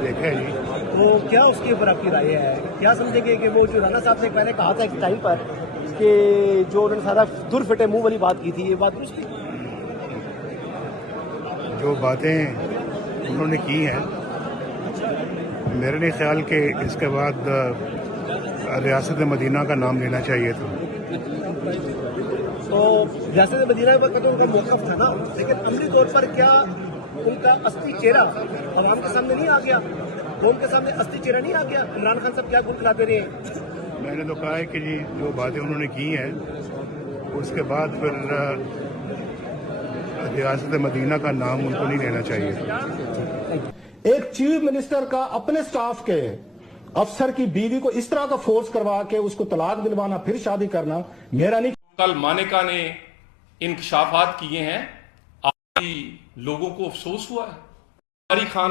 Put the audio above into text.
देखा है जी। तो क्या उसके ऊपर आपकी राय है? क्या समझेंगे कि वो जो राणा साहब ने पहले कहा था एक टाइम पर कि जो उन्होंने सारा दूर फिटे मुंह वाली बात की थी, ये बात दुरुस्त थी? जो बातें उन्होंने की हैं, मेरे नहीं ख्याल कि इसके बाद रियासत मदीना का नाम लेना चाहिए था। तो रियासत मदीना का तो उनका मौक़िफ़ था ना, लेकिन अमली तौर पर क्या उनका असली चेहरा आवाम के सामने नहीं आ गया? कौम के सामने असली चेहरा नहीं आ गया? इमरान खान साहब क्या गुल खिलाते रहे? मैंने तो कहा है कि जी जो बातें उन्होंने की हैं, उसके बाद फिर रियासत मदीना का नाम उनको नहीं लेना चाहिए था। एक चीफ मिनिस्टर का अपने स्टाफ के अफसर की बीवी को इस तरह का फोर्स करवा के उसको तलाक दिलवाना, फिर शादी करना, मेरा नहीं। कल मानेका ने इंकशाफात किए हैं, आज लोगों को अफसोस हुआ है। खान